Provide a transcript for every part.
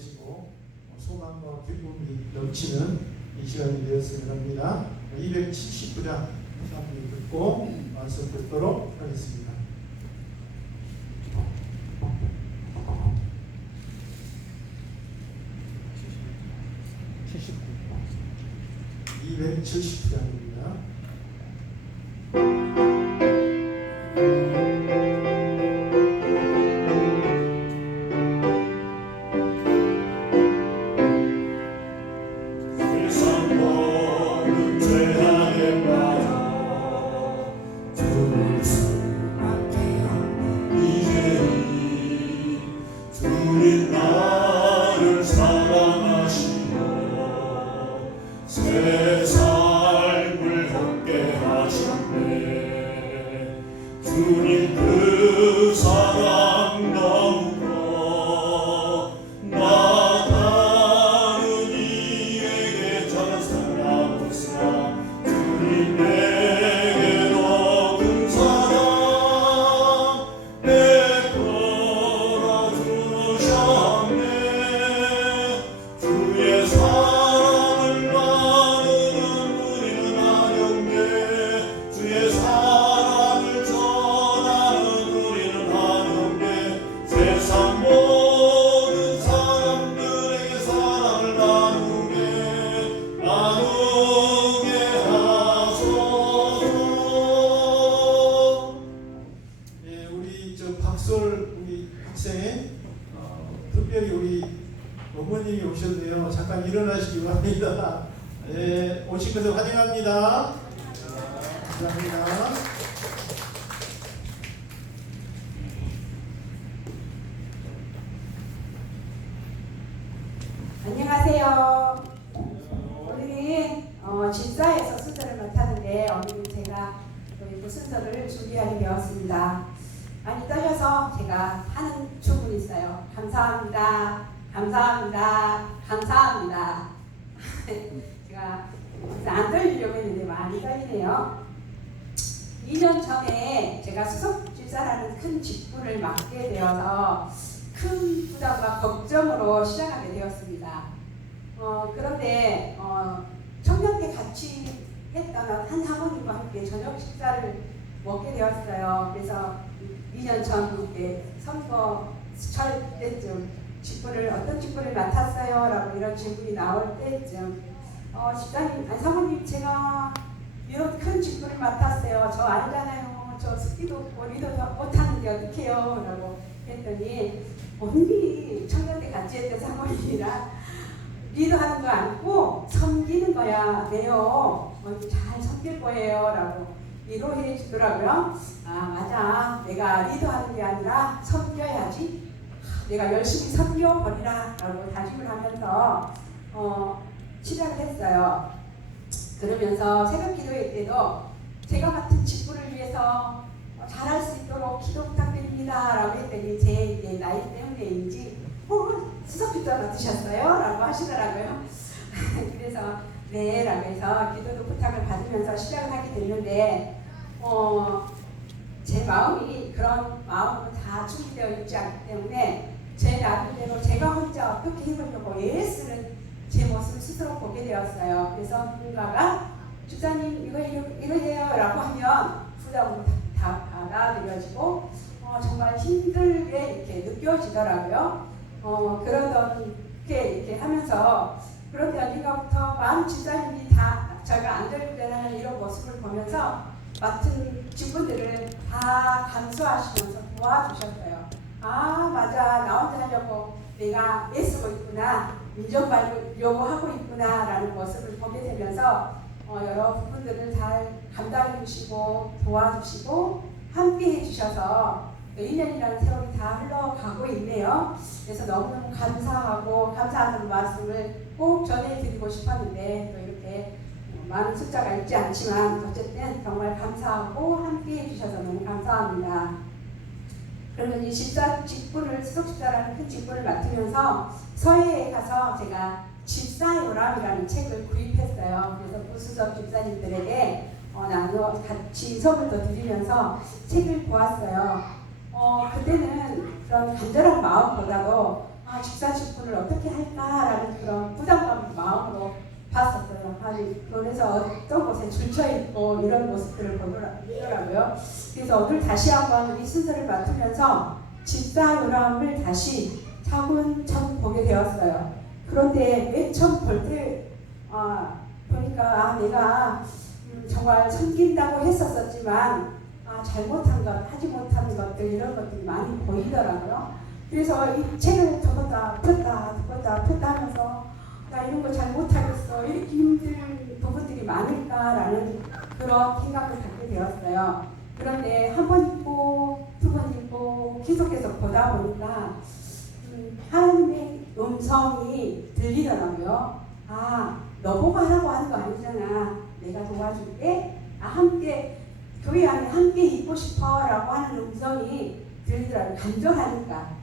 되시고 소망과 기쁨이 넘치는 이 시간이 되었으면 합니다. 279장 함께 듣고 말씀 듣도록 하겠습니다. 279장입니다. 주님 그 사랑 너무 커 나다른 이에게 저런 사랑 없으나 주님 내게 더 큰 사랑 베풀어 주셨네. 주의 사랑을 나누는 우리는 아련게 주의 사랑을 전하는 우리는 아련게 세상 모든 사람들에게 사랑을 나누게 하소서. 예, 우리 박솔 우리 학생 특별히 우리 어머님이 오셨네요. 잠깐 일어나시기 바랍니다. 예, 오신 것을 환영합니다. 감사합니다. 안녕하세요. 오늘은 집사에서 순서를 맡았는데 오늘은 제가 그 순서를 준비하게 되었습니다. 많이 떨려서 제가 하는 주문이 있어요. 감사합니다. 감사합니다. 감사합니다. 제가 안 떨리려고 했는데 많이 떨리네요. 2년 전에 제가 수석 집사라는 큰 직분을 맡게 되어서 큰 부담과 걱정으로 시작하게 되었습니다. 그런데 청년 때 같이 했던 한 사모님과 함께 저녁 식사를 먹게 되었어요. 그래서 2년 전 그때 선거철 때쯤 어떤 직분을 맡았어요? 라고 이런 질문이 나올 때쯤 집사님, 사모님 제가 이런 큰 직분을 맡았어요. 저 알잖아요. 저 습기도 없고 리도 못하는데 어떡해요? 라고 했더니 언니 청년대 같이 했던 사모님이랑 리더하는 거 아니고 섬기는 거야. 네요. 언니 잘 섬길 거예요. 라고 위로해 주더라고요. 아 맞아. 내가 리더하는 게 아니라 섬겨야지. 내가 열심히 섬겨버리라. 라고 다짐을 하면서 시작을 했어요. 그러면서 새벽 기도회 때도 제가 맡은 직분을 위해서 잘할 수 있도록 기도 부탁드립니다. 라고 했더니 제 이제 나이 때문에인지 수석 집사 맡으셨어요? 라고 하시더라고요. 그래서 네 라고 해서 기도도 부탁을 받으면서 시작을 하게 됐는데 제 마음이 그런 마음으로 다 준비되어 있지 않기 때문에 제 나름대로 제가 혼자 어떻게 해보려고 애쓰는 제 모습을 스스로 보게 되었어요. 그래서 누군가가 집사님 이거 해요 라고 하면 부담으로 다 받아들여지고 정말 힘들게 이렇게 느껴지더라고요. 그러던 게 이렇게 하면서 그런데 언젠가부터 많은 집사님이 다 저희가 안 되는 이런 모습을 보면서 맡은 직분들을 다 감수하시면서 도와주셨어요. 아 맞아 나 혼자 하려고 내가 애쓰고 있구나 인정받으려고 하고 있구나 라는 모습을 보게 되면서 여러 부분들을 잘 감당해 주시고 도와주시고 함께 해주셔서 1년이라는 세월이 다 흘러가고 있네요. 그래서 너무너무 감사하는 말씀을 꼭 전해드리고 싶었는데 또 이렇게 많은 숫자가 있지 않지만 어쨌든 정말 감사하고 함께 해주셔서 너무 감사합니다. 그러면 이 집사 직분을 수석집사라는 큰 직분을 맡으면서 서해에 가서 제가 집사의 요람이라는 책을 구입했어요. 그래서 부수석 집사님들에게 나눠 같이 선물도 드리면서 책을 보았어요. 그때는 그런 간절한 마음보다도 집사 직분을 어떻게 그래서 어떤 곳에 줄쳐있고 이런 모습들을 보더라고요. 그래서 오늘 다시 한번 이 순서를 맡으면서 집사 요람을 다시 차근차근 보게 되었어요. 그런데 맨 처음 볼 때 보니까 내가 정말 섬긴다고 했었지만 잘못한 것, 하지 못한 것들 이런 것들이 많이 보이더라고요. 그래서 이 책을 덮었다 폈다 하면서 나 이런 거 잘 못하겠어, 이렇게 힘든 부분들이 많을까라는 그런 생각을 갖게 되었어요. 그런데 한 번 읽고 두 번 읽고 계속해서 보다 보니까 하나님의 음성이 들리더라고요. 너보고 하라고 하는 거 아니잖아, 내가 도와줄게, 함께 교회 안에 함께 있고 싶어 라고 하는 음성이 들리더라고요.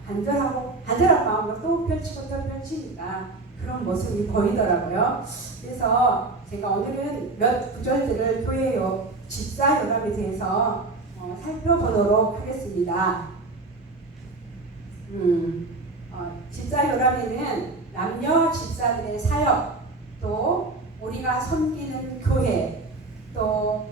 간절한 마음으로 또 펼치고 또 펼치니까 그런 모습이 보이더라고요. 그래서 제가 오늘은 몇 구절들을 교회 집사 요람에 대해서 살펴보도록 하겠습니다. 집사 요람에는 남녀 집사들의 사역, 또 우리가 섬기는 교회, 또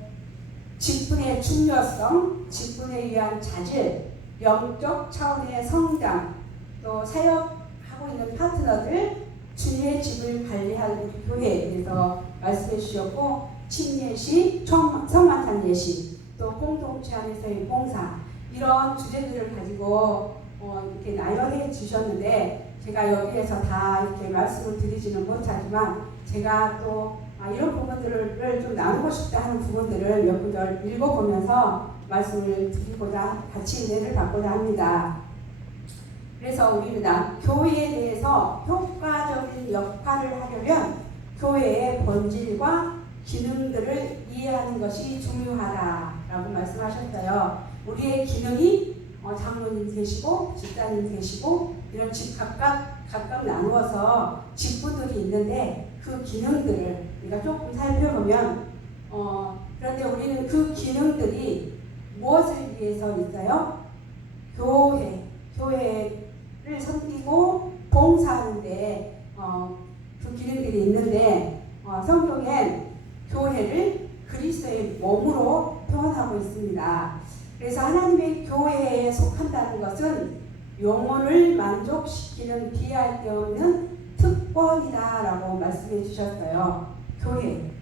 직분의 중요성, 직분에 의한 자질, 영적 차원의 성장, 또 사역하고 있는 파트너들, 주님의 집을 관리하는 우리 교회에 대해서 말씀해 주셨고, 침례식, 성만찬 예식, 또 공동체 안에서의 봉사, 이런 주제들을 가지고 이렇게 나열해 주셨는데, 제가 여기에서 다 이렇게 말씀을 드리지는 못하지만 제가 또 이런 부분들을 좀 나누고 싶다 하는 부분들을 몇 구절 읽어보면서 말씀을 드리고자, 같이 은혜를 받고자 합니다. 그래서 우리는 교회에 대해서 효과적인 역할을 하려면 교회의 본질과 기능들을 이해하는 것이 중요하다라고 말씀하셨어요. 우리의 기능이 장로님 계시고 집사님 계시고 이런 집 각각 나누어서 직분들이 있는데 그 기능들을 우리가 조금 살펴보면 그런데 우리는 그 기능들이 무엇을 위해서 있어요? 교회를 섬기고 봉사하는데 그 기능들이 있는데 성경엔 교회를 그리스도의 몸으로 표현하고 있습니다. 그래서 하나님의 교회에 속한다는 것은 영혼을 만족시키는 비할 데 없는 특권이다라고 말씀해 주셨어요.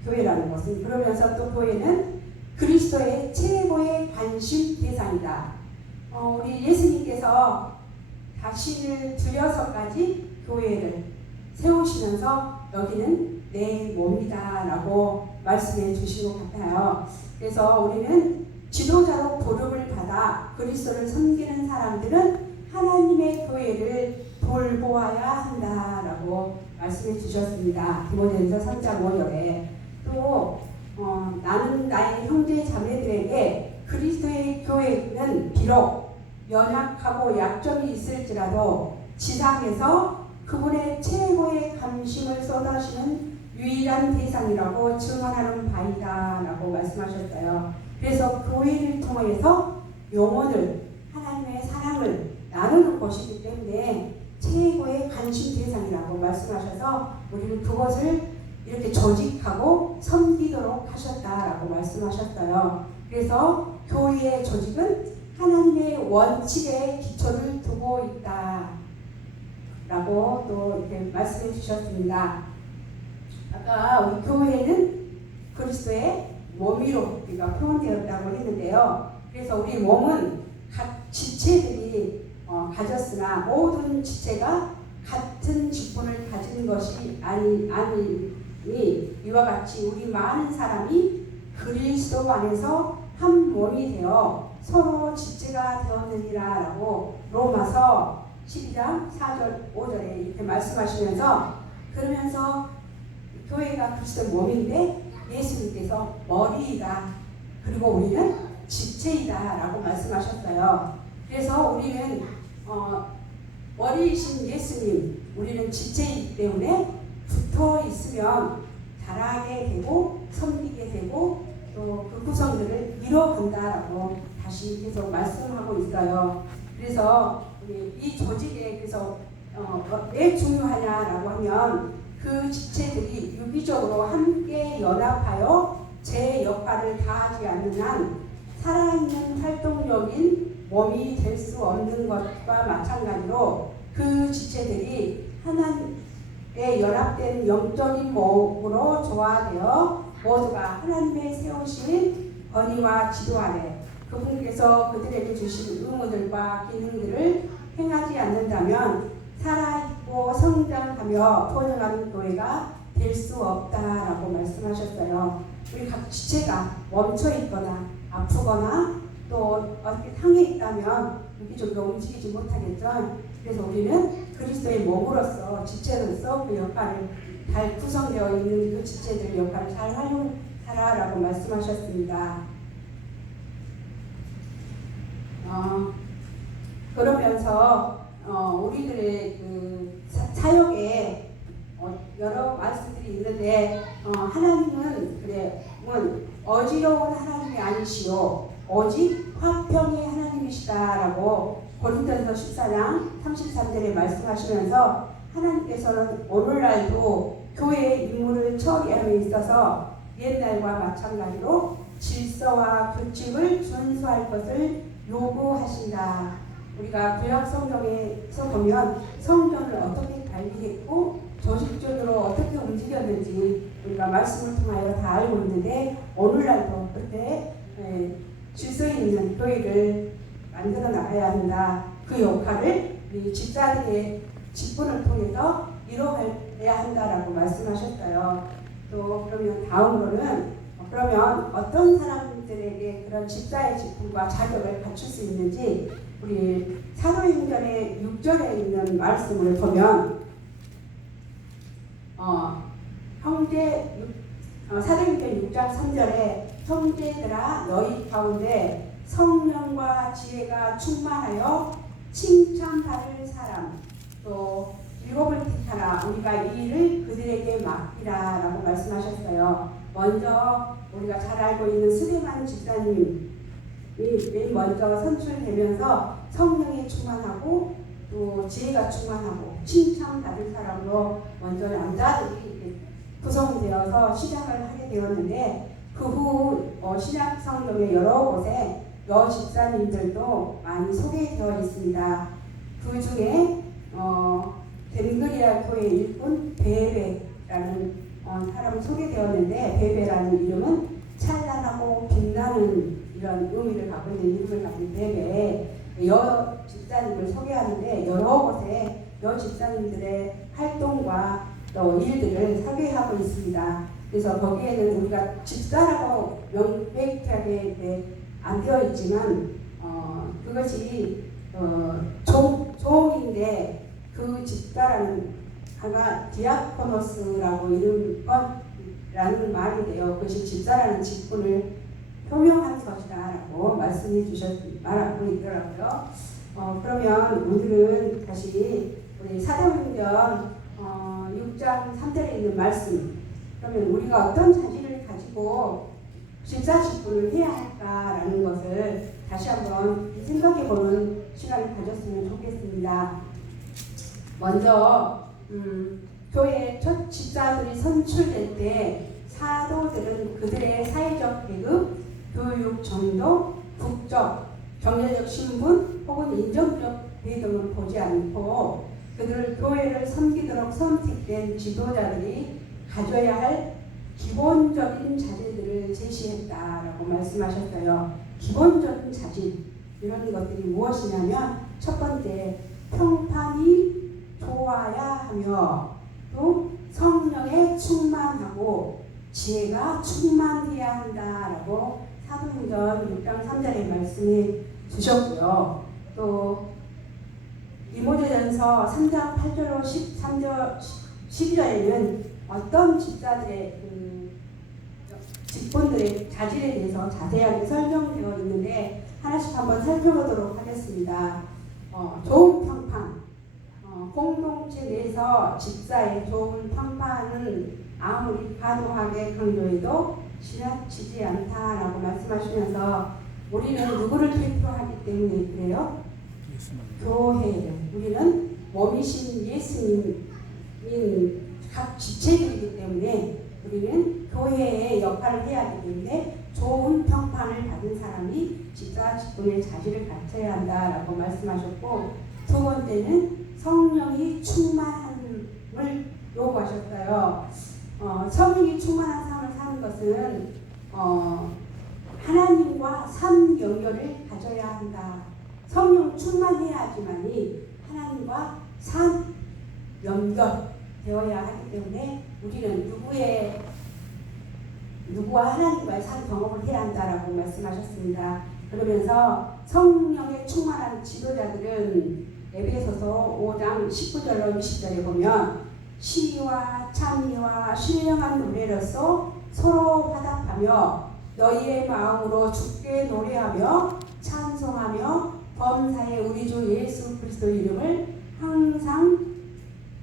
교회라는 것은. 그러면서 또 교회는 그리스도의 최고의 관심 대상이다. 우리 예수님께서 자신을 들여서까지 교회를 세우시면서 여기는 내 몸이다 라고 말씀해 주신 것 같아요. 그래서 우리는 지도자로 부름을 받아 그리스도를 섬기는 사람들은 하나님의 교회를 돌보아야 한다라고 말씀해 주셨습니다. 디모데전서 3장 5절에. 또 나는 나의 형제 자매들에게 그리스도의 교회는 비록 연약하고 약점이 있을지라도 지상에서 그분의 최고의 감심을 쏟아시는 유일한 대상이라고 증언하는 바이다 라고 말씀하셨어요. 그래서 교회를 통해서 영혼을, 하나님의 사랑을 나누는 것이기 때문에 최고의 관심 대상이라고 말씀하셔서 우리는 그것을 이렇게 조직하고 섬기도록 하셨다라고 말씀하셨어요. 그래서 교회의 조직은 하나님의 원칙에 기초를 두고 있다 라고 또 이렇게 말씀해 주셨습니다. 아까 우리 교회는 그리스도의 몸이로 우리가 표현되었다고 했는데요. 그래서 우리 몸은 각 지체들이 가졌으나 모든 지체가 같은 직분을 가진 것이 아니 이와 같이 우리 많은 사람이 그리스도 안에서 한 몸이 되어 서로 지체가 되었느니라 라고 로마서 12장 4절 5절에 이렇게 말씀하시면서, 그러면서 교회가 그리스도의 몸인데 예수님께서 머리이다, 그리고 우리는 지체이다 라고 말씀하셨어요. 그래서 우리는 머리이신 예수님, 우리는 지체이기 때문에 붙어 있으면 자라게 되고 섬기게 되고 또 그 구성들을 이뤄간다라고 다시 계속 말씀하고 있어요. 그래서 이 조직에 그래서 왜 중요하냐라고 하면 그 지체들이 유기적으로 함께 연합하여 제 역할을 다하지 않는 한 살아있는 활동적인 몸이 될 수 없는 것과 마찬가지로 그 지체들이 하나님의 연합된 영적인 몸으로 조화되어 모두가 하나님의 세우신 권위와 지도 아래 그분께서 그들에게 주신 의무들과 기능들을 행하지 않는다면 살아있고 성장하며 번영하는 교회가 될 수 없다라고 말씀하셨어요. 우리 각 지체가 멈춰있거나 아프거나 또 어떻게 상해 있다면 유기적으로 움직이지 못하겠죠. 그래서 우리는 그리스도의 몸으로서 지체로서 그 역할을 잘 구성되어 있는 그 지체들 역할을 잘 활용하라라고 말씀하셨습니다. 그러면서 우리들의 그 사역에 여러 말씀들이 있는데 하나님은 어지러운 하나님이 아니시오 오직 화평의 하나님이시다라고 고린도전서 14장 33절에 말씀하시면서 하나님께서는 오늘날도 교회의 임무를 처리함에 있어서 옛날과 마찬가지로 질서와 규칙을 준수할 것을 요구하신다. 우리가 구약 성경에서 보면 성전을 어떻게 관리했고 조직적으로 어떻게 움직였는지 우리가 말씀을 통하여 다 알고 있는데 오늘날도 그렇게 질서 있는 교회를 만들어 나가야 한다. 그 역할을 우리 집사들의 직분을 통해서 이뤄가야 한다라고 말씀하셨어요. 또 그러면 다음으로는 그러면 어떤 사람들에게 그런 집사의 직분과 자격을 갖출 수 있는지 우리 사도행전의 6절에 있는 말씀을 보면 사도행전 6장 3절에 형제들아 너희 가운데 성령과 지혜가 충만하여 칭찬받을 사람 또 일곱을 택하라 우리가 이 일을 그들에게 맡기라 라고 말씀하셨어요. 먼저 우리가 잘 알고 있는 스데반 집사님이 맨 먼저 선출되면서 성령이 충만하고 또 지혜가 충만하고 칭찬받을 사람으로 먼저 남자들이 구성되어서 시작을 하게 되었는데 그 후 신약 성경의 여러 곳에 여 집사님들도 많이 소개되어 있습니다. 그 중에 덴그리아 교회 일꾼 베베라는 사람이 소개되었는데 베베라는 이름은 찬란하고 빛나는 이런 의미를 갖고 있는 이름을 가진 베베 여 집사님을 소개하는데 여러 곳에 여 집사님들의 활동과 또 일들을 소개하고 있습니다. 그래서 거기에는 우리가 집사라고 명백하게 안 되어 있지만 그것이 종인데 그 집사라는 아마 디아코노스라고 이름라는 말이 돼요. 그것이 집사라는 직분을 표명하는 것이다라고 말씀해 말하고 있더라고요. 그러면 오늘은 다시 우리 사도행전 6장 3절에 있는 말씀. 그러면 우리가 어떤 자질을 가지고 집사 직분을 해야 할까라는 것을 다시 한번 생각해보는 시간을 가졌으면 좋겠습니다. 먼저 교회에 첫 집사들이 선출될 때 사도들은 그들의 사회적 계급, 교육 정도, 국적, 경제적 신분 혹은 인정적 배경을 보지 않고 그들을 교회를 섬기도록 선택된 지도자들이 가져야 할 기본적인 자질들을 제시했다라고 말씀하셨어요. 기본적인 자질 이런 것들이 무엇이냐면 첫 번째 평판이 좋아야 하며 또 성령에 충만하고 지혜가 충만해야 한다라고 사도행전 6장 3절에 말씀해 주셨고요. 또 디모데전서 3장 8절로 13절 12절에는 어떤 집사들의 직분들의 자질에 대해서 자세하게 설명되어 있는데 하나씩 한번 살펴보도록 하겠습니다. 좋은 평판 공동체 내에서 집사의 좋은 평판은 아무리 과도하게 강조해도 지나치지 않다라고 말씀하시면서 우리는 누구를 대표하기 때문에 그래요? 교회를 우리는 몸이신 예수님인 각 지체들이기 때문에 우리는 교회의 역할을 해야 하기 때문에 좋은 평판을 받은 사람이 집사 직분의 자질을 갖춰야 한다라고 말씀하셨고, 두 번째는 성령이 충만함을 요구하셨어요. 성령이 충만한 삶을 사는 것은 하나님과 삶 연결을 가져야 한다. 성령 충만해야지만이 하나님과 삶 연결되어야 하기 때문에 우리는 누구와 하나님과의 삶 경험을 해야 한다라고 말씀하셨습니다. 그러면서 성령의 충만한 지도자들은 에베소서 5장 19절로 20절에 보면 시와 찬미와 신령한 노래로서 서로 화답하며 너희의 마음으로 주께 노래하며 찬송하며 범사의 우리 주 예수 그리스도 이름을 항상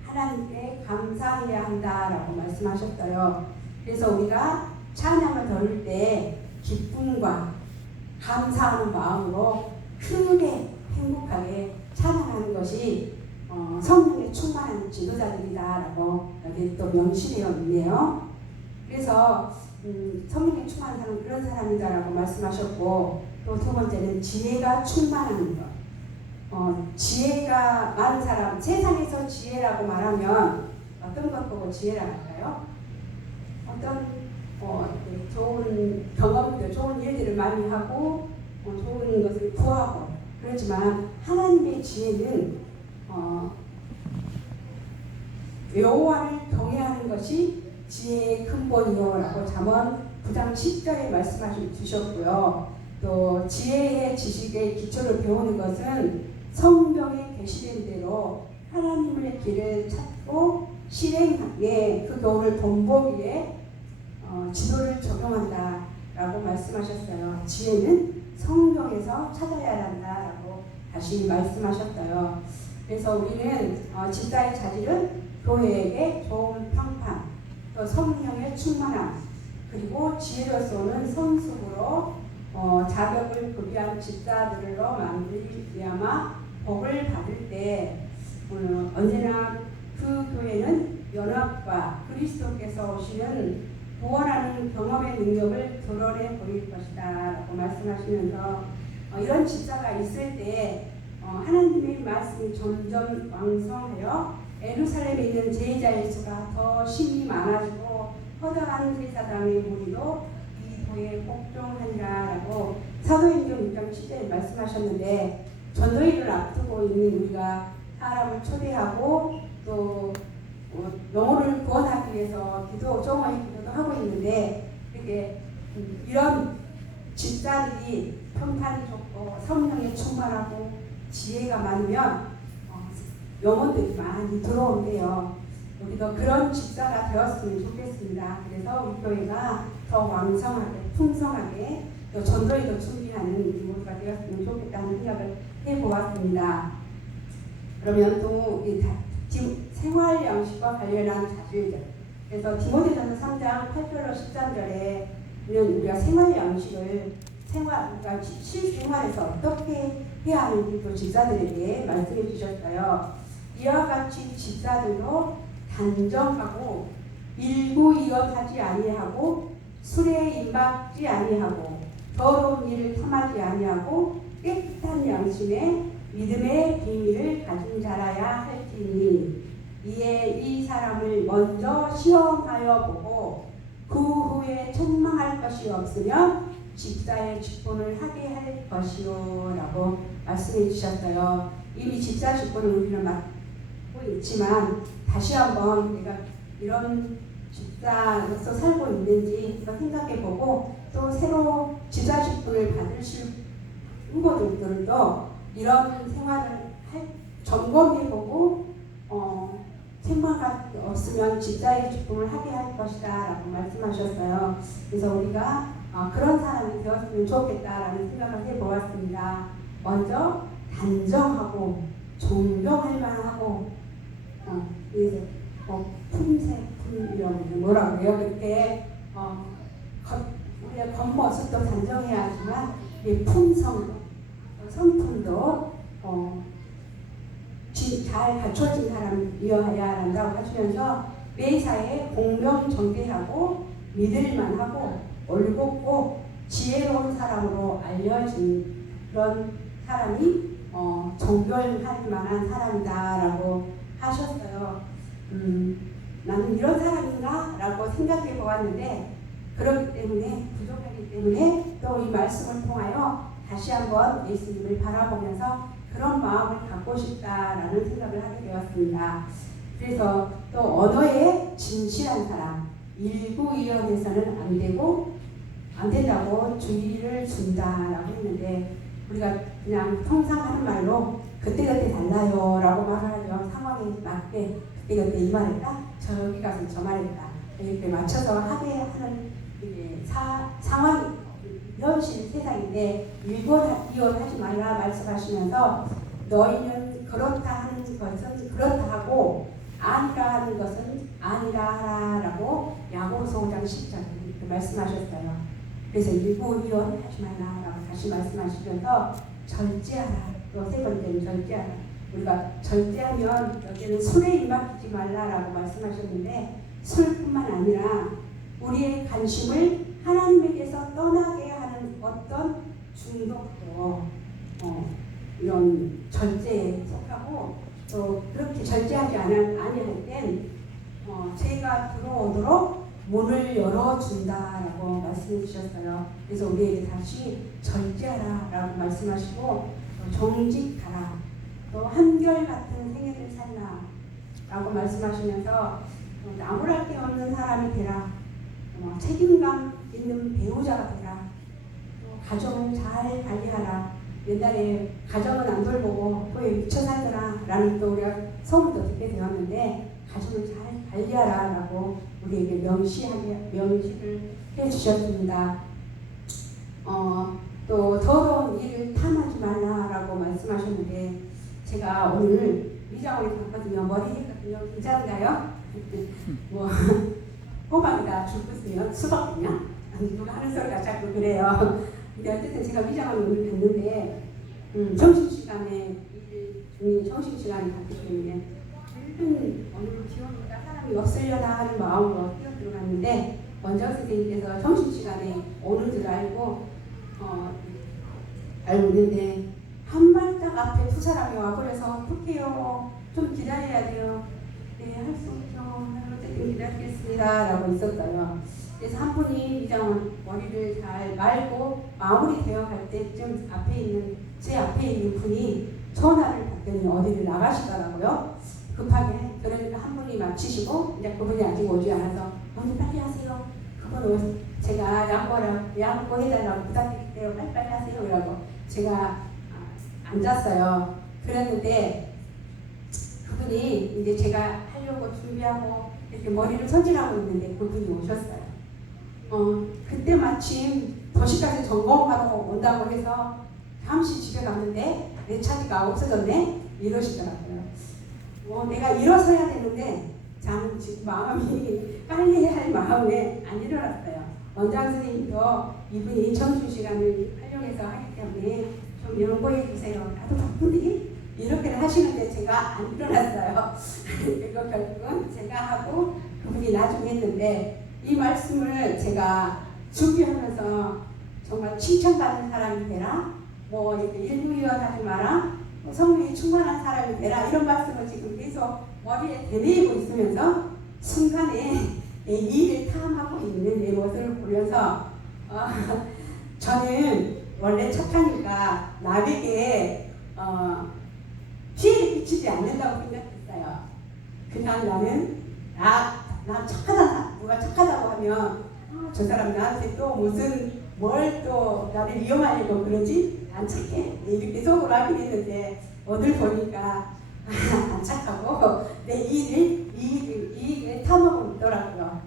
하나님께 감사해야 한다라고 말씀하셨어요. 그래서 우리가 찬양을 들을 때 기쁨과 감사하는 마음으로 크게 행복하게 찬양하는 것이 성령의 충만한 지도자들이다라고 여기 또 명시되어 있네요. 그래서 성령의 충만한 사람은 그런 사람이다라고 말씀하셨고, 또 두 번째는 지혜가 충만한 것. 지혜가 많은 사람, 세상에서 지혜라고 말하면 어떤 것 보고 지혜라고 할까요? 어떤 좋은 경험들, 좋은 일들을 많이 하고 좋은 것을 구하고, 그렇지만 하나님의 지혜는 여호와를 경외하는 것이 지혜의 근본이요라고 잠언 9장 10절에 말씀하시 주셨고요. 또 지혜의 지식의 기초를 배우는 것은 성경에 계시된 대로 하나님의 길을 찾고 실행하기에 그 교훈을 본보기 위해 지도를 적용한다라고 말씀하셨어요. 지혜는 성경에서 찾아야 한다라고 다시 말씀하셨어요. 그래서 우리는 집사의 자질은 교회에게 좋은 평판, 또 성령의 충만함, 그리고 지혜로서는 성숙으로 자격을 구비한 집사들로 만들어야만 복을 받을 때 언제나 그 교회는 연합과 그리스도께서 오시는 구원하는 경험의 능력을 드러내 보일 것이다 라고 말씀하시면서 이런 집사가 있을 때 하나님의 말씀이 점점 왕성하여 예루살렘에 있는 제자의 수가 더 심히 많아지고 허다한 제사장의 무리도 이 도에 복종하리라라고 사도행전 6장 10절에 말씀하셨는데, 전도일을 앞두고 있는 우리가 사람을 초대하고 또 영혼을 구원하기 위해서 정화의 기도도 하고 있는데, 이렇게 이런 집사들이 평판이 좋고 성령에 충만하고 지혜가 많으면 영혼들이 많이 들어온대요. 우리도 그런 집사가 되었으면 좋겠습니다. 그래서 우리 교회가 더 왕성하게 풍성하게 또 전도에도 준비하는 우리 모두가 되었으면 좋겠다는 생각을 해보았습니다. 그러면 또 생활 양식과 관련한 자질들, 그래서 디모데전서 3장 8절로 13절에 우리가 생활 양식을 우리가 실생활에서 어떻게 해야 하는지 또 집사들에게 말씀해 주셨어요. 이와 같이 집사들도 단정하고 일구이연하지 아니하고 술에 임박지 아니하고 더러운 일을 탐하지 아니하고 깨끗한 양심에 믿음의 비밀을 가진 자라야 할지니, 이에 이 사람을 먼저 시험하여 보고 그 후에 책망할 것이 없으면 집사의 직분을 하게 할 것이요 라고 말씀해 주셨어요. 이미 집사 직분을 우리는 맡고 있지만 다시 한번 내가 이런 집사로서 살고 있는지 생각해 보고, 또 새로 집사 직분을 받으실 후보들도 이런 생활을 점검해 보고 책망가 없으면 집사의 직분을 하게 할 것이다 라고 말씀하셨어요. 그래서 우리가 그런 사람이 되었으면 좋겠다라는 생각을 해보았습니다. 먼저 단정하고 존경할 만하고 품새품이라고 뭐라고 해요? 그렇게 우리의 겉모습도 단정해야 하지만 품성도 성품도 잘 갖춰진 사람이어야 한다고 하시면서 매사에 공명정대하고 믿을만하고 올곧고 지혜로운 사람으로 알려진 그런 사람이 존경할 만한 사람이다라고 하셨어요. 나는 이런 사람인가? 라고 생각해 보았는데 그렇기 때문에 부족하기 때문에 또 이 말씀을 통하여 다시 한번 예수님을 바라보면서 그런 마음을 갖고 싶다라는 생각을 하게 되었습니다. 그래서 또 언어에 진실한 사람, 일구이연해서는 안 된다고 주의를 준다라고 했는데 우리가 그냥 통상 하는 말로 그때그때 달라요 라고 말을 하죠. 상황에 맞게 그때그때 이 말했다, 저기 가서 저 말했다 이렇게 맞춰서 하게 하는 상황, 현실 세상인데 일본이혼하지 말라 말씀하시면서 너희는 그렇다 하는 것은 그렇다 하고 아니라 하는 것은 아니라 하라라고 야고보서 5장 10절 이렇게 말씀하셨어요. 그래서 일본이혼하지 말라라고 다시 말씀하시면서 절제하라. 또 세 번째는 절제하라. 우리가 절제하면 여기는 술에 입막히지 말라라고 말씀하셨는데 술뿐만 아니라 우리의 관심을 하나님에게서 떠나게 하는 어떤 중독도 이런 절제에 속하고 또 그렇게 절제하지 아니할 땐 죄가 들어오도록 문을 열어준다라고 말씀해 주셨어요. 그래서 우리에게 다시 절제하라라고 말씀하시고 정직하라, 또 한결같은 생애를 살라라고 말씀하시면서 나무랄 게 없는 사람이 되라, 책임감 있는 배우자가 되라, 또 가정을 잘 관리하라. 옛날에 가정은 안 돌보고 또에 미쳐 살더라 라는 또 우리가 소문도 듣게 되었는데 가정을 잘 관리하라 라고 우리에게 명시를 해주셨습니다. 또 더러운 일을 탐하지 말라라고 말씀하셨는데 제가 오늘 미장원에 갔거든요. 머리 했거든요. 괜찮은가요? 뭐 호박이다 죽었으면 수박이냐? 아니 누가 하는 소리가 자꾸 그래요. 근데 어쨌든 제가 미장원에 오늘 갔는데 점심시간에 일 중에 점심시간에 갔기 때문에 오늘 비 오니까 사람이 없으려나 하는 마음으로 뛰어들어갔는데 원장 선생님께서 점심시간에 오는 줄 알고 있는데 한 발짝 앞에 두 사람이 와 그래서 어떡해요, 좀 기다려야 돼요. 네, 할 수 없죠. 어쨌든 기다리겠습니다 라고 있었어요. 그래서 한 분이 미장원 머리를 잘 말고 마무리 되어 갈 때쯤 제 앞에 있는 분이 전화를 받더니 어디를 나가시더라고요. 급하게. 그러니까 한 분이 마치시고 이제 그분이 아직 오지 않아서 오늘 빨리 하세요. 그분 제가 양보해달라고 부탁드릴게요. 빨리 하세요. 이러고 제가 앉았어요. 그랬는데 그분이 이제 제가 하려고 준비하고 이렇게 머리를 손질하고 있는데 그분이 오셨어요. 그때 마침 도시까지 점검하러 온다고 해서 잠시 집에 갔는데 내 차비가 없어졌네 이러시더라고요. 내가 일어서야 되는데 저는 지금 마음이 빨리 할 마음에 안 일어났어요. 원장 선생님도 이분이 점심시간을 활용해서 하기 때문에 좀 연구해 주세요. 나도 바쁜데 이렇게 하시는데 제가 안 일어났어요. 그리고 결국은 제가 하고 그분이 나중에 했는데 이 말씀을 제가 준비하면서 정말 칭찬받는 사람이 되라, 뭐 이렇게 일부이완하지 마라, 성령이 충만한 사람이 되라, 이런 말씀을 지금 계속 머리에 되뇌이고 있으면서 순간에 내 일을 탐하고 있는 내 모습을 보면서 저는 원래 착하니까 남에게 피해를 끼치지 않는다고 생각했어요. 그냥 나는 나 착하다, 누가 착하다고 하면 저 사람 나한테 또 무슨 뭘 또 나를 위험하려고 그러지? 안 착해? 이렇게 속으로 하긴 했는데 오늘 보니까 안 착하고 내 이익을 탐하고 있더라고요.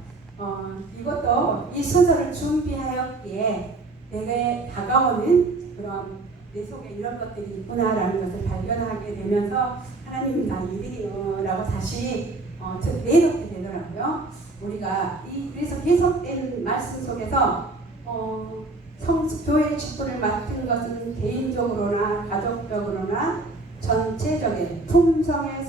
이것도 이 소설을 준비하였기에 내게 다가오는 그런 내 속에 이런 것들이 있구나라는 것을 발견하게 되면서 하나님 나 이들이요 라고 다시 내놓게 되더라고요. 우리가 그래서 계속된 말씀 속에서 교회 직분을 맡은 것은 개인적으로나 가족적으로나 전체적인 품성의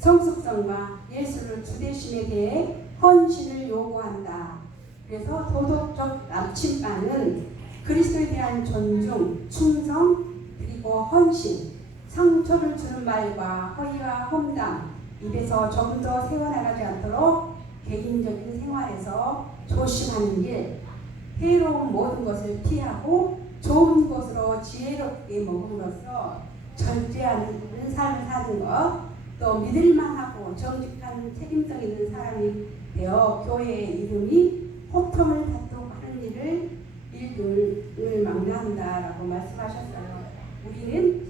성숙성과 예수를 주되심에 대해 헌신을 요구한다. 그래서 도덕적 나침반은 그리스도에 대한 존중, 충성, 그리고 헌신, 상처를 주는 말과 허위와 험담, 입에서 조금 더 새어나가지 않도록 개인적인 생활에서 조심하는 일, 해로운 모든 것을 피하고 좋은 것으로 지혜롭게 먹음으로써 절제하는 삶을 사는 것, 또 믿을만하고 정직한 책임성 있는 사람이 되어 교회의 이름이 호평을 받도록 하는 일들을 망라한다라고 말씀하셨어요. 우리는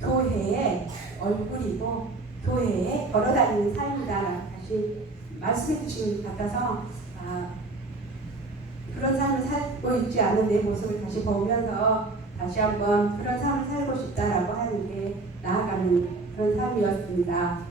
교회의 얼굴이고 교회에 걸어다니는 삶이다. 다시 말씀해 주신 것 같아서 그런 삶을 살고 있지 않은 내 모습을 다시 보면서 다시 한번 그런 삶을 살고 싶다라고 하는 게 나아가는 그런 삶이었습니다.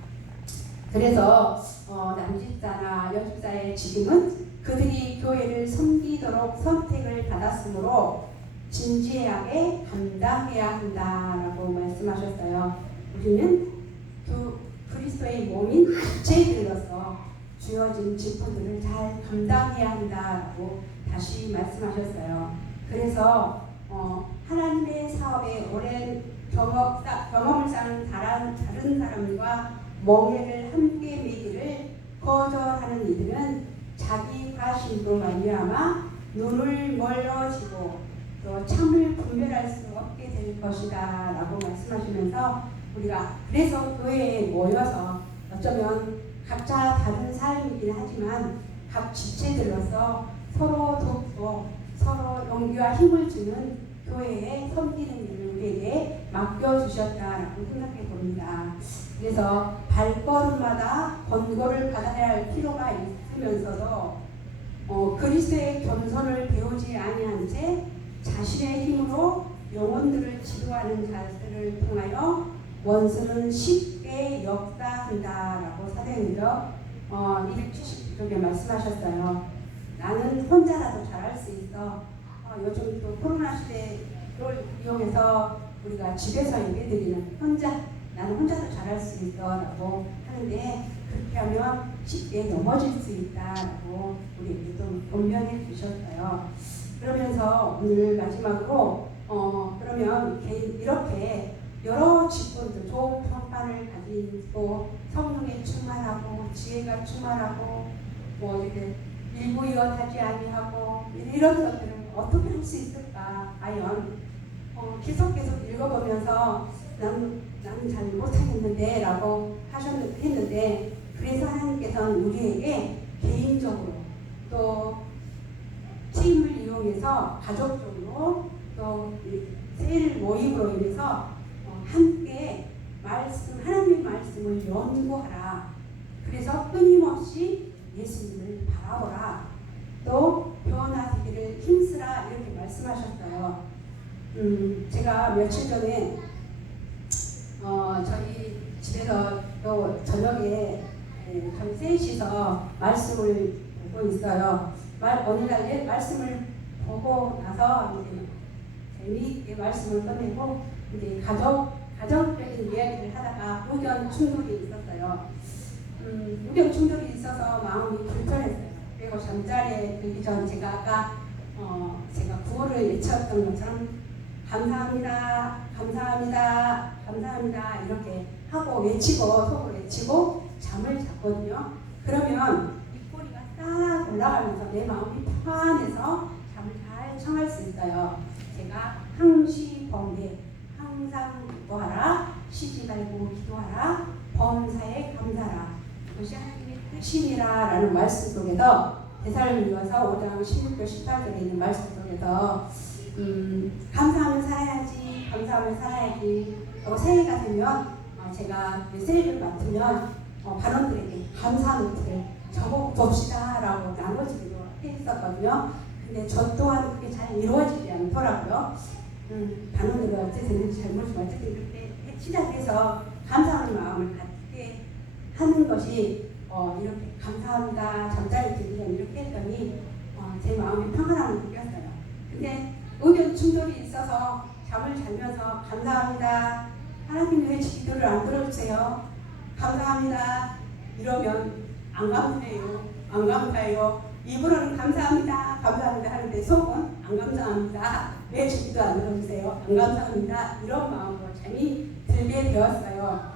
그래서 남집사나 여집사의 지금은 그들이 교회를 섬기도록 선택을 받았으므로 진지하게 감당해야 한다라고 말씀하셨어요. 우리는 그리스도의 몸인 지체들로서 주어진 직분들을 잘 감당해야 한다라고 다시 말씀하셨어요. 그래서 하나님의 사업에 오랜 경험을 쌓은 다른 사람과 멍해를 함께 매기를 거절하는 이들은 자기 과신으로 말미암아 눈을 멀어지고 또 참을 분별할 수 없게 될 것이다 라고 말씀하시면서 우리가 그래서 교회에 모여서 어쩌면 각자 다른 삶이긴 하지만 각 지체들로서 서로 돕고 서로 용기와 힘을 주는 교회에 섬기는 일을 우리에게 맡겨주셨다라고 생각해 봅니다. 그래서 발걸음마다 권고를 받아야 할 필요가 있으면서도 그리스도의 겸손을 배우지 아니한 채 자신의 힘으로 영혼들을 지도하는 자들을 통하여 원수는 쉽게 역사한다라고 사도행전 270쪽에 말씀하셨어요. 나는 혼자라도 잘할 수 있어. 요즘 또 코로나 시대를 이용해서 우리가 집에서 예배드리는 나는 혼자도 잘할 수 있어라고 하는데 그렇게 하면 쉽게 넘어질 수 있다라고 우리에게 좀 권면해 주셨어요. 그러면서 오늘 마지막으로 그러면 이렇게 여러 직분들 좋은 평판을 가지고 성령에 충만하고 지혜가 충만하고 뭐 이렇게 일부이언하지 아니하고 이런 것들을 어떻게 할 수 있을까? 과연 계속 읽어보면서 나는 잘 못하겠는데 라고 했는데 그래서 하나님께서는 우리에게 개인적으로 또 팀을 이용해서 가족적으로 또 세일 모임으로 인해서 함께 하나님의 말씀을 연구하라. 그래서 끊임없이 예수님을 바라보라. 또 변화되기를 힘쓰라 이렇게 말씀하셨어요. 제가 며칠 전에 저희 집에서 또 저녁에 저희 셋이서 말씀을 보고 있어요. 어느 날 말씀을 보고 나서 이제 재미있게 말씀을 꺼내고 이제 가정적인 이야기를 하다가 의견 충돌이 있었어요. 의견 충돌이 있어서 마음이 불편했어요. 그리고 잠자리에 들기 전 제가 아까 제가 구호를 외쳤던 것처럼 감사합니다, 감사합니다, 감사합니다 이렇게 하고 속으로 외치고 잠을 잤거든요. 그러면 입꼬리가 딱 올라가면서 내 마음이 편안해서 잠을 잘 청할 수 있어요. 제가 항시범회 항상 기도하라, 쉬지 말고 기도하라, 범사에 감사라, 그것이 하나님의 뜻이니라 라는 말씀 속에서 데살로니가서 5장 16절 18절에 있는 말씀 속에서 감사하며 살아야지, 감사하며 살아야지. 새해가 되면 제가 새해를 맡으면 발원들에게 감사 노트를 적어봅시다 라고 나눠주기로 했었거든요. 근데 저 또한 그게 잘 이루어지지 않더라고요. 단원들이 어쨌든 잘못이 어쨌든 그렇게 시작해서 감사하는 마음을 갖게 하는 것이 이렇게 감사합니다. 잠자리 들기 전 이렇게 했더니 제 마음이 평안함을 느꼈어요. 근데 의견 충돌이 있어서 잠을 자면서 감사합니다. 하나님 왜 제 기도를 안 들어주세요? 감사합니다. 이러면 안 감사해요. 안 감사해요. 입으로는 감사합니다. 감사합니다 하는데 속은 안 감사합니다. 왜 주기도 안 들어주세요. 안 감사합니다. 이런 마음으로 잠이 들게 되었어요.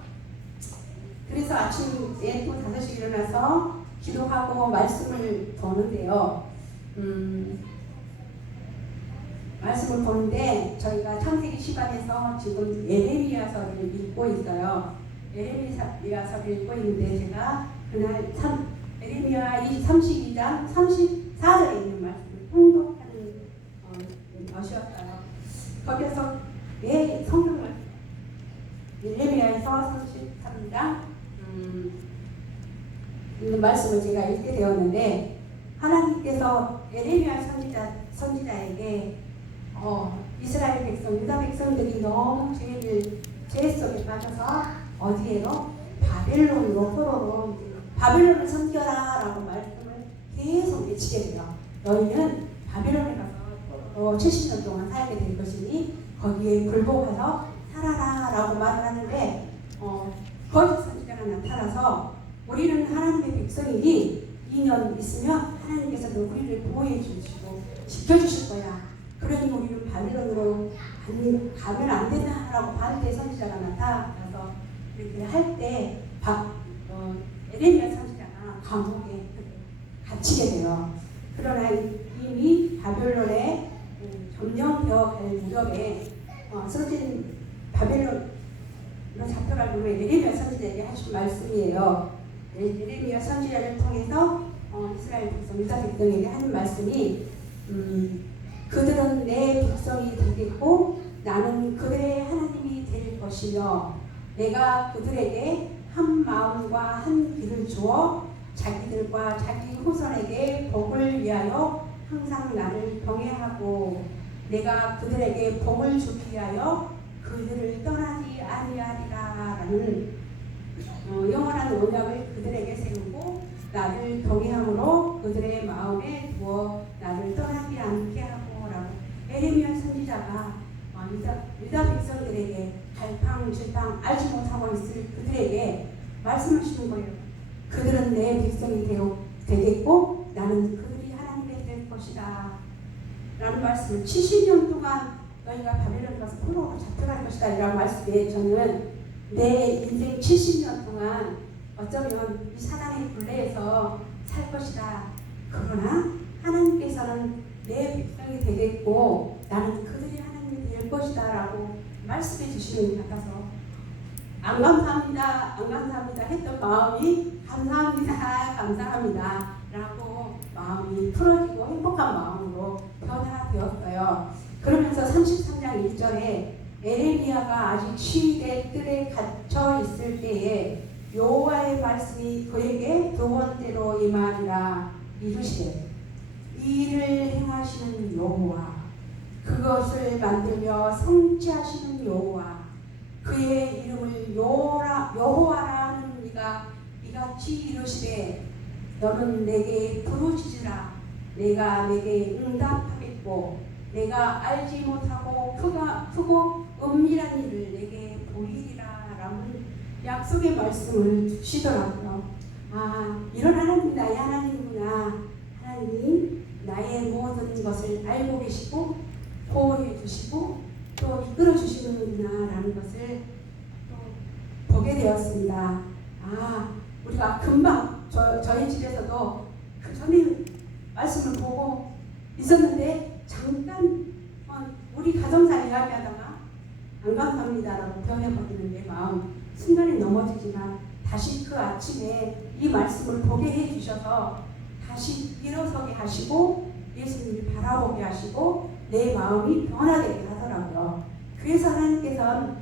그래서 아침에 또 5시 일어나서 기도하고 말씀을 보는데요. 말씀을 보는데 저희가 창세기 시간에서 지금 예레미야서를 읽고 있어요. 예레미야서를 읽고 있는데 제가 그날 예레미야 32장 34절에 있는 말씀을 통독하는 것이었어요. 거기서 내 성경을 예레미야에서 33장 있는 말씀을 제가 읽게 되었는데 하나님께서 예레미야 선지자에게 이스라엘 백성, 유다 백성들이 너무 죄 속에 빠져서 어디에로? 바벨론으로 포로로 바벨론을 섬겨라 라고 말씀을 계속 외치게 돼요. 너희는 바벨론에 가서 70년 동안 살게 될 것이니 거기에 굴복해서 살아라 라고 말을 하는데 거짓 선지자가 나타나서 우리는 하나님의 백성이니 2년 있으면 하나님께서도 우리를 보호해 주시고 지켜주실 거야. 그러니 우리는 바벨론으로 가면 안 된다라고 반대 선지자가 나타나서 이렇게 할 때 에레미야 선지자가 감옥에 갇히게 돼요. 그러나 이미 바벨론에 점령되어 갈 무렵에 바벨론으로 잡혀갈 무렵에 에레미야 선지자에게 하신 말씀이에요. 에레미야 선지자를 통해서 이스라엘 백성, 유다 백성에게 하는 말씀이 그들은 내 백성이 되겠고 나는 그들의 하나님이 될 것이며 내가 그들에게 한 마음과 한 귀를 주어 자기들과 자기 후손에게 복을 위하여 항상 나를 경외하고 내가 그들에게 복을 주기 위하여 그들을 떠나지 아니하리라 라는 영원한 언약을 그들에게 세우고 나를 경외함으로 그들의 마음에 두어 나를 떠나지 않게 하고 라고 에레미야 선지자가 유다 백성들에게 갈팡질팡 알지 못하고 있을 그들에게 말씀하시는 거예요. 그들은 내 백성이 되겠고 나는 그들이 하나님이 될 것이다 라는 말씀을 70년 동안 너희가 바벨론 가서 포로로 잡혀갈 것이다 이라는 말씀에 저는 내 인생 70년 동안 어쩌면 이 사단의 굴레에서 살 것이다. 그러나 하나님께서는 내 백성이 되겠고 나는 그들이 하나님이 될 것이다 라고 말씀해 주시는 것 같아서 안 감사합니다 했던 마음이 감사합니다 라고 마음이 풀어지고 행복한 마음으로 변화되었어요. 그러면서 33장 1절에 에레미야가 아직 시위대 뜰에 갇혀 있을 때에 여호와의 말씀이 그에게 두 번째로 임하니라 이르시되 이를 행하시는 여호와 그것을 만들며 성취하시는 여호와 그의 이름을 여호와라 하는 이가 이같이 이르시되 너는 내게 부르짖으라 내가 내게 응답하겠고 내가 알지 못하고 크고 은밀한 일을 내게 보이리라 라는 약속의 말씀을 주시더라고요. 이런 하나님이 나의 하나님이구나. 하나님 나의 모든 것을 알고 계시고 보호해 주시고 또 이끌어 주시는구나 라는 것을 또 보게 되었습니다. 우리가 금방 저희 집에서도 그 전에 말씀을 보고 있었는데 잠깐 우리 가정사 이야기하다가 안 감사합니다라고 변해버리는 내 마음 순간에 넘어지지만 다시 그 아침에 이 말씀을 보게 해주셔서 다시 일어서게 하시고 예수님을 바라보게 하시고 내 마음이 변화되게 하더라고요. 그래서 하나님께서는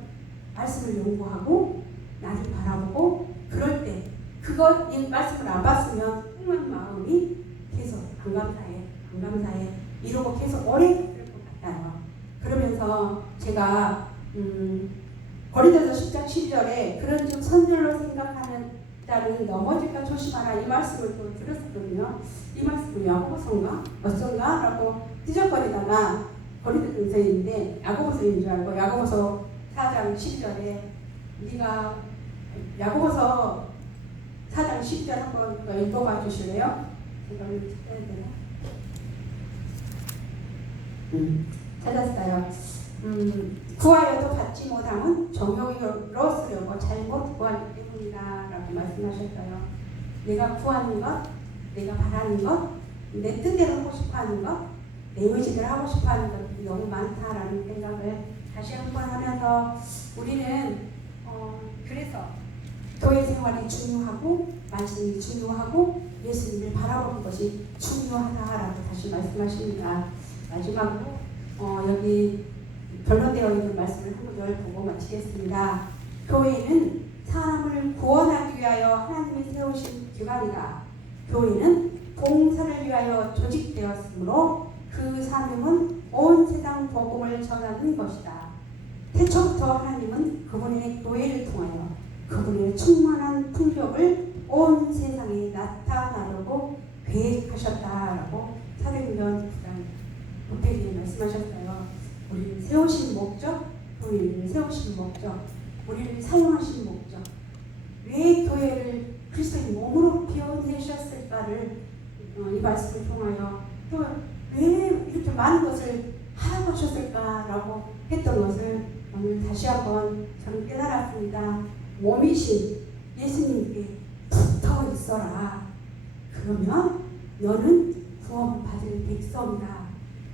말씀을 연구하고 나를 바라보고 그럴 때 이 말씀을 안 봤으면 흥한 마음이 계속 안 감사해 이러고 계속 오래 있을 것 같아요. 그러면서 제가 고린도서 10장 12절에 그런즉 선절로 생각하는 자는 넘어질까 조심하라 이 말씀을 또 들었었거든요. 이 말씀은 야고보서인가 어쩐가 라고 찢어버리다가 고린도전서인데 야고보서인 줄 알고 야고보서 4장 12절에 네가 야고보서 4장 10절 한번 읽어봐 주실래요? 제가 찾아야 되나? 찾았어요. 구하여도 받지 못함은 정욕으로 쓰려고 잘못 구하기 때문이다 라고 말씀하셨어요. 내가 구하는 것, 내가 바라는 것, 내 뜻대로 하고 싶어하는 것, 내 의지대로 하고 싶어하는 것들이 너무 많다라는 생각을 다시 한번 하면서 우리는 그래서 교회 생활이 중요하고 말씀이 중요하고 예수님을 바라보는 것이 중요하다라고 다시 말씀하십니다. 마지막으로 여기 결론되어 있는 말씀을 한 구절 보고 마치겠습니다. 교회는 사람을 구원하기 위하여 하나님이 세우신 기관이라. 교회는 봉사를 위하여 조직되었으므로 그 사명은 온 세상 복음을 전하는 것이다. 태초부터 하나님은 그분의 교회를 통하여 그분의 충만한 풍족을 온 세상에 나타나려고 계획하셨다라고 사도행전 9장 600에 말씀하셨어요. 우리를 세우신 목적, 교회를 세우신 목적, 우리를 사용하신 목적, 왜 교회를 그리스도의 몸으로 피워내셨을까를 이 말씀을 통하여 또 왜 이렇게 많은 것을 하라고 하셨을까라고 했던 것을 오늘 다시 한번 저는 깨달았습니다. 몸이신 예수님께 붙어 있어라. 그러면 너는 구원받을 백성이다.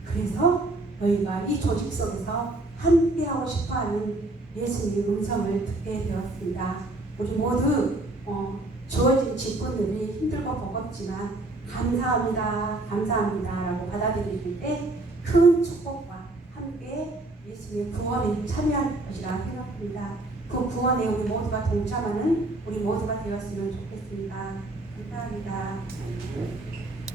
그래서 너희가 이 조직 속에서 함께하고 싶어하는 예수님의 음성을 듣게 되었습니다. 우리 모두 주어진 직분들이 힘들고 버겁지만 감사합니다, 감사합니다 라고 받아들이실 때 큰 축복과 함께 예수님의 구원에 참여할 것이라 생각합니다. 그 구원에 우리 모두가 동참하는 우리 모두가 되었으면 좋겠습니다. 감사합니다.